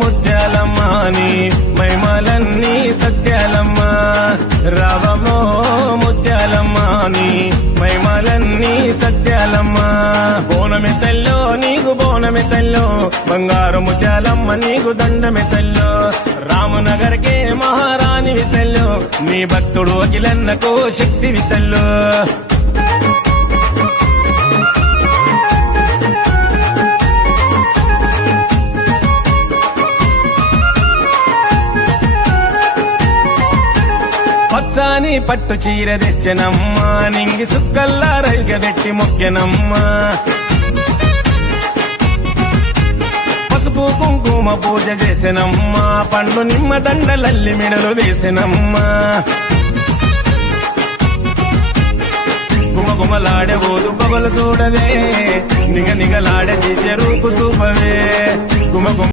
ముత్యాలమ్మ నీ మహిమలన్నీ సత్యాలమ్మ రావమో ముత్యాలమ్మ నీ మహిమలన్నీ సత్యాలమ్మ బోనమి తల్లో నీకు బోనమి తల్లో బంగారు ముత్యాలమ్మ నీకు దండమి తల్లో రామనగర్కే మహారాణి వితల్లో నీ భక్తుడు అఖిలన్నకు శక్తి వితల్లో పచ్చాని పట్టు చీర తెచ్చనమ్మా నింగి సుక్కల్లా రైగబెట్టి మొక్కెనమ్మా పసుపు కుంకుమ పూజ చేసినమ్మా పండ్లు నిమ్మ దండలల్లి మిడలు వేసినమ్మా గుమగుమలాడే ఓదు బొగలు చూడవే నిగ నిగలాడే దివ్య రూపు చూపవే గుమగుమ